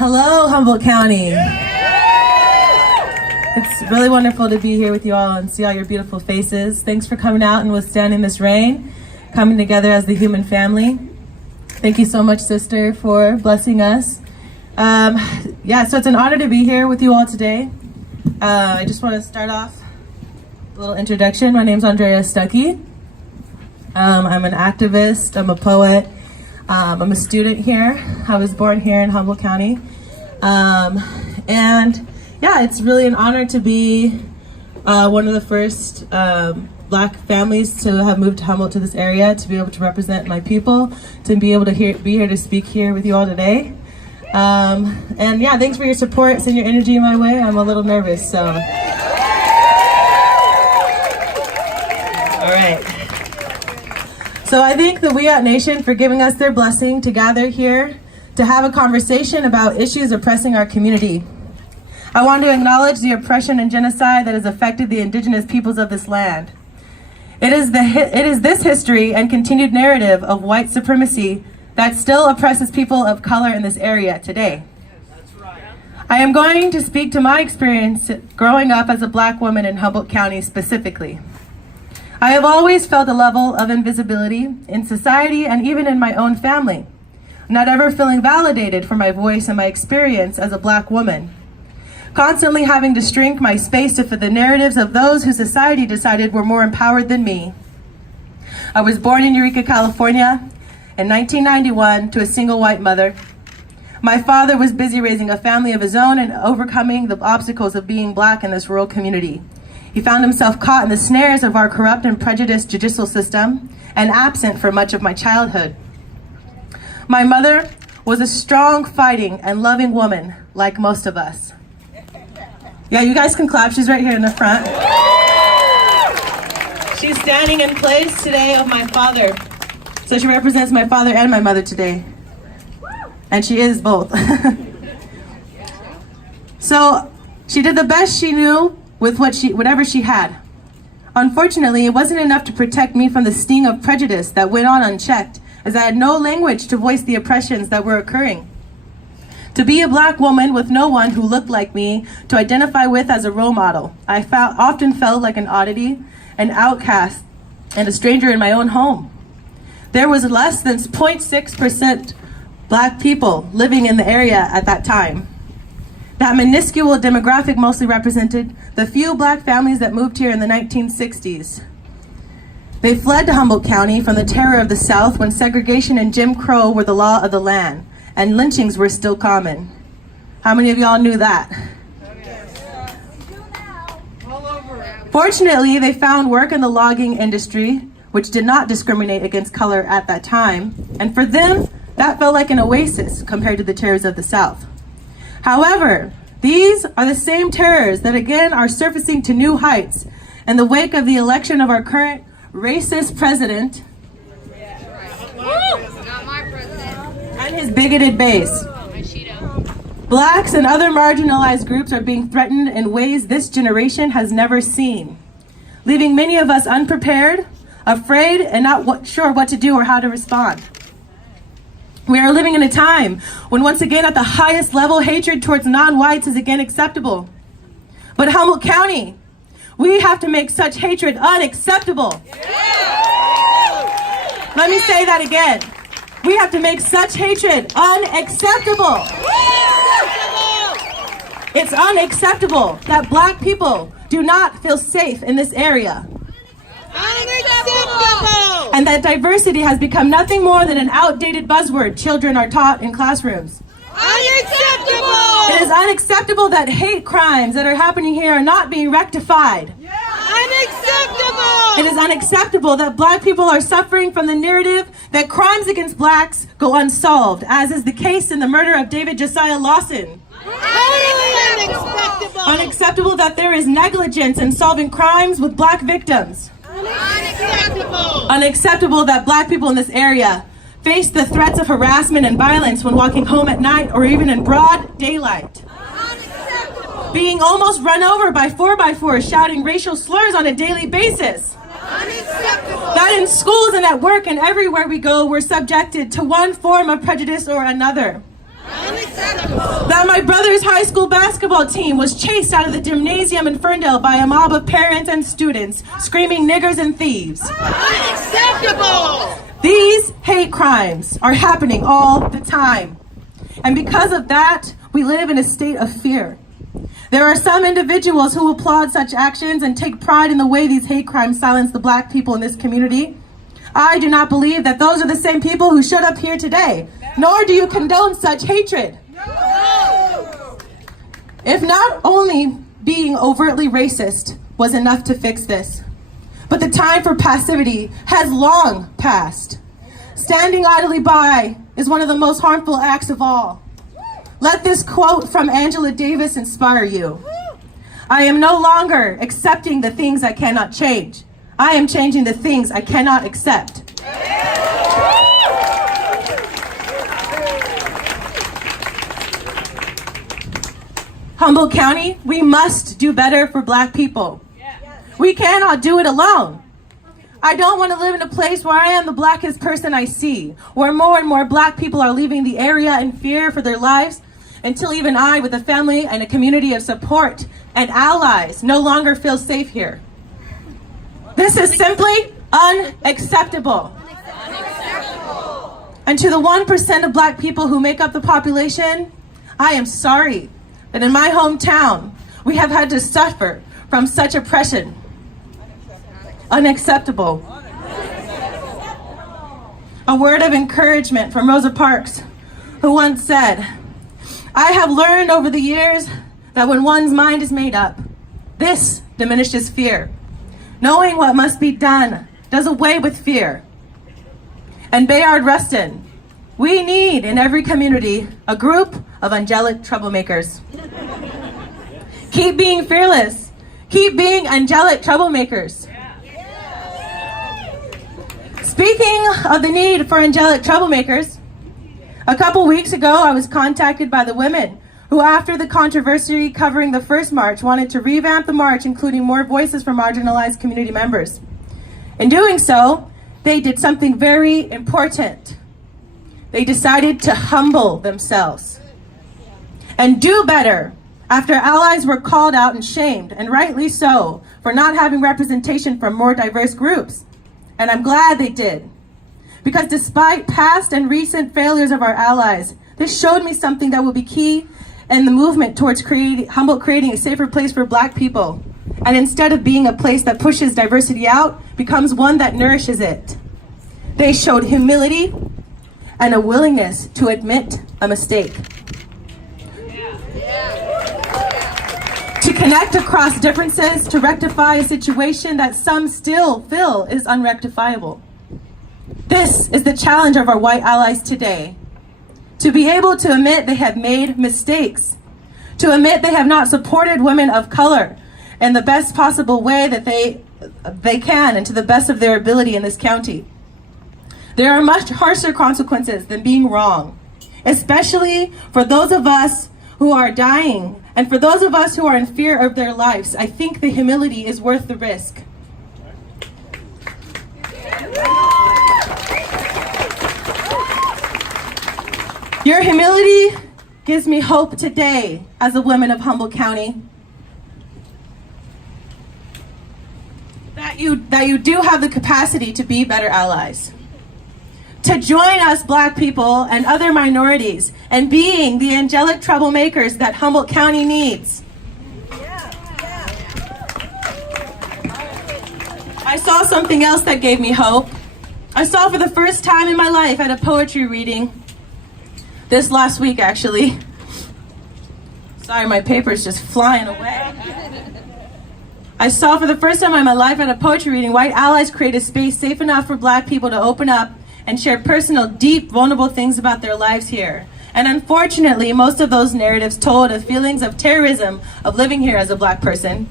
Hello, Humboldt County. It's really wonderful to be here with you all and see all your beautiful faces. Thanks for coming out and withstanding this rain, coming together as the human family. Thank you so much, sister, for blessing us. So it's an honor to be here with you all today. I just want to start off with a little introduction. My name's Aundrea Stuckey. I'm an activist, I'm a poet, I'm a student here. I was born here in Humboldt County. It's really an honor to be one of the first Black families to have moved to Humboldt to this area, to be able to represent my people, to be able to be here to speak here with you all today. Thanks for your support. Send your energy my way. I'm a little nervous, so. All right. So I thank the We Out Nation for giving us their blessing to gather here to have a conversation about issues oppressing our community. I want to acknowledge the oppression and genocide that has affected the indigenous peoples of this land. It is this history and continued narrative of white supremacy that still oppresses people of color in this area today. I am going to speak to my experience growing up as a Black woman in Humboldt County specifically. I have always felt a level of invisibility in society and even in my own family, not ever feeling validated for my voice and my experience as a Black woman. Constantly having to shrink my space to fit the narratives of those who society decided were more empowered than me. I was born in Eureka, California in 1991 to a single white mother. My father was busy raising a family of his own and overcoming the obstacles of being Black in this rural community. He found himself caught in the snares of our corrupt and prejudiced judicial system and absent for much of my childhood. My mother was a strong, fighting, and loving woman, like most of us. Yeah, you guys can clap. She's right here in the front. She's standing in place today of my father. So she represents my father and my mother today. And she is both. So she did the best she knew with whatever she had. Unfortunately, it wasn't enough to protect me from the sting of prejudice that went on unchecked, as I had no language to voice the oppressions that were occurring. To be a Black woman with no one who looked like me to identify with as a role model, I often felt like an oddity, an outcast, and a stranger in my own home. There was less than 0.6% Black people living in the area at that time. That minuscule demographic mostly represented the few Black families that moved here in the 1960s. They fled to Humboldt County from the terror of the South when segregation and Jim Crow were the law of the land, and lynchings were still common. How many of y'all knew that? Fortunately, they found work in the logging industry, which did not discriminate against color at that time, and for them, that felt like an oasis compared to the terrors of the South. However, these are the same terrors that again are surfacing to new heights in the wake of the election of our current racist president and his bigoted base. Blacks and other marginalized groups are being threatened in ways this generation has never seen, leaving many of us unprepared, afraid, and not sure what to do or how to respond. We are living in a time when once again at the highest level hatred towards non-whites is again acceptable. But Humboldt County, we have to make such hatred unacceptable. Let me say that again. We have to make such hatred unacceptable. It's unacceptable that Black people do not feel safe in this area. Unacceptable! And that diversity has become nothing more than an outdated buzzword children are taught in classrooms. Unacceptable! It is unacceptable that hate crimes that are happening here are not being rectified. Yeah. Unacceptable! It is unacceptable that Black people are suffering from the narrative that crimes against Blacks go unsolved, as is the case in the murder of David Josiah Lawson. Unacceptable! Unacceptable that there is negligence in solving crimes with Black victims. Unacceptable! Unacceptable that Black people in this area face the threats of harassment and violence when walking home at night or even in broad daylight. Unacceptable! Being almost run over by 4x4s shouting racial slurs on a daily basis. Unacceptable! That in schools and at work and everywhere we go, we're subjected to one form of prejudice or another. Unacceptable! That That my brother's high school basketball team was chased out of the gymnasium in Ferndale by a mob of parents and students screaming niggers and thieves. Unacceptable! These hate crimes are happening all the time. And because of that, we live in a state of fear. There are some individuals who applaud such actions and take pride in the way these hate crimes silence the black people in this community. I do not believe that those are the same people who showed up here today, nor do you condone such hatred. No! If not only being overtly racist was enough to fix this, but the time for passivity has long passed. Standing idly by is one of the most harmful acts of all. Let this quote from Angela Davis inspire you. I am no longer accepting the things I cannot change. I am changing the things I cannot accept. Humboldt County, we must do better for black people. We cannot do it alone. I don't want to live in a place where I am the blackest person I see, where more and more black people are leaving the area in fear for their lives, until even I, with a family and a community of support and allies, no longer feel safe here. This is simply unacceptable. And to the 1% of black people who make up the population, I am sorry that in my hometown, we have had to suffer from such oppression. Unacceptable. A word of encouragement from Rosa Parks, who once said, I have learned over the years that when one's mind is made up, this diminishes fear. Knowing what must be done does away with fear. And Bayard Rustin, we need in every community a group of angelic troublemakers. Keep being fearless. Keep being angelic troublemakers. Speaking of the need for angelic troublemakers, a couple weeks ago I was contacted by the women who, after the controversy covering the first march, wanted to revamp the march, including more voices from marginalized community members. In doing so, they did something very important. They decided to humble themselves and do better after allies were called out and shamed, and rightly so, for not having representation from more diverse groups. And I'm glad they did. Because despite past and recent failures of our allies, this showed me something that will be key in the movement towards Humboldt creating a safer place for black people. And instead of being a place that pushes diversity out, becomes one that nourishes it. They showed humility and a willingness to admit a mistake. To connect across differences to rectify a situation that some still feel is unrectifiable. This is the challenge of our white allies today. To be able to admit they have made mistakes. To admit they have not supported women of color in the best possible way that they can and to the best of their ability in this county. There are much harsher consequences than being wrong, especially for those of us who are dying and for those of us who are in fear of their lives. I think the humility is worth the risk. Your humility gives me hope today as a woman of Humboldt County. That you do have the capacity to be better allies. To join us black people and other minorities in being the angelic troublemakers that Humboldt County needs. I saw something else that gave me hope. I saw for the first time in my life at a poetry reading, this last week actually. Sorry, my paper's just flying away. I saw for the first time in my life at a poetry reading, white allies create a space safe enough for black people to open up and share personal, deep, vulnerable things about their lives here. And unfortunately, most of those narratives told of feelings of terrorism of living here as a black person.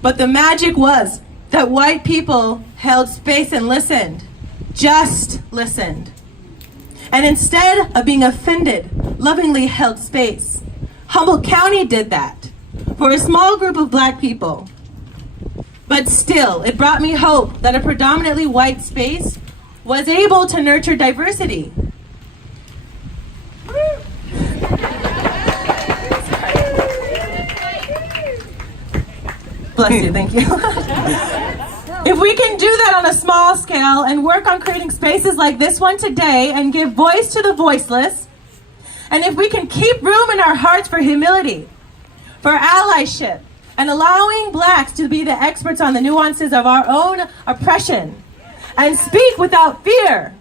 But the magic was that white people held space and listened, just listened. And instead of being offended, lovingly held space. Humboldt County did that for a small group of black people. But still, it brought me hope that a predominantly white space was able to nurture diversity. Bless you, thank you. If we can do that on a small scale and work on creating spaces like this one today and give voice to the voiceless, and if we can keep room in our hearts for humility, for allyship, and allowing Blacks to be the experts on the nuances of our own oppression, and speak without fear,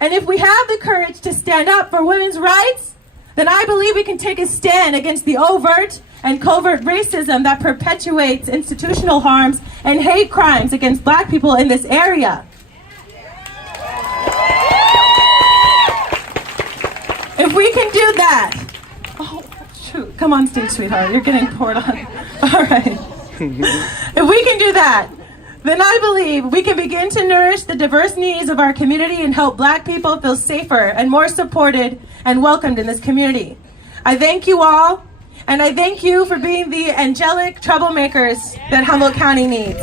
and if we have the courage to stand up for women's rights, then I believe we can take a stand against the overt and covert racism that perpetuates institutional harms and hate crimes against Black people in this area. If we can do that, oh shoot, come on stage, sweetheart, you're getting poured on. All right. If we can do that, then I believe we can begin to nourish the diverse needs of our community and help Black people feel safer and more supported and welcomed in this community. I thank you all, and I thank you for being the angelic troublemakers that Humboldt County needs.